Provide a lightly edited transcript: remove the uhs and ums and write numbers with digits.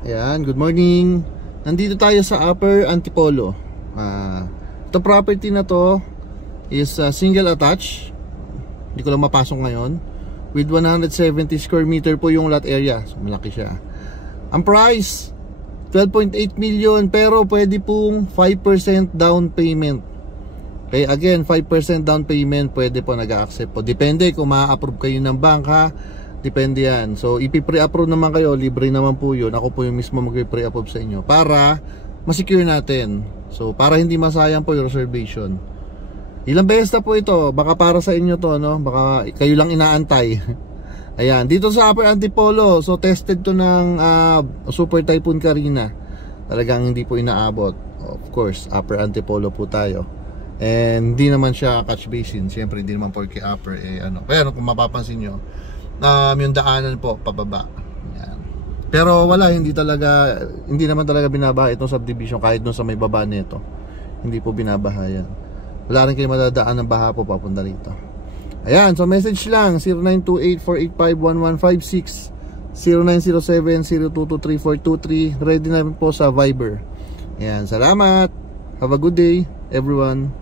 Ayan, good morning. Nandito tayo sa Upper Antipolo. Ito property na to is single attached. Hindi ko lang mapasok ngayon. With 170 square meter po yung lot area. So malaki siya. Ang price 12.8 million, pero pwede pong 5% down payment. Okay, again, 5% down payment pwede po nag-accept po. Depende kung ma-approve kayo ng bangka. Depende yan. So, ipi-pre-approve naman kayo. Libre naman po yun. Ako po yung mismo mag-pre-approve sa inyo para masecure natin. So, para hindi masayang po yung reservation. Ilang beses na po ito. Baka para sa inyo to, no? Baka kayo lang inaantay. Ayan. Dito sa Upper Antipolo. So, tested to ng Super Typhoon Carina. Talagang hindi po inaabot. Of course, Upper Antipolo po tayo. And hindi naman siya catch basin. Siyempre hindi naman porke upper Pero kung mapapansin nyo, yung daanan po pababa. Yan. Pero wala, hindi naman talaga binabaha itong subdivision kahit dun sa may baba nito. Hindi po binabaha yan. Wala rin kayo madadaan ng baha po papunta rito. Ayan, so message lang 0928-485-1156 0907-022-3423. Ready na po sa Viber. Ayan, salamat. Have a good day everyone.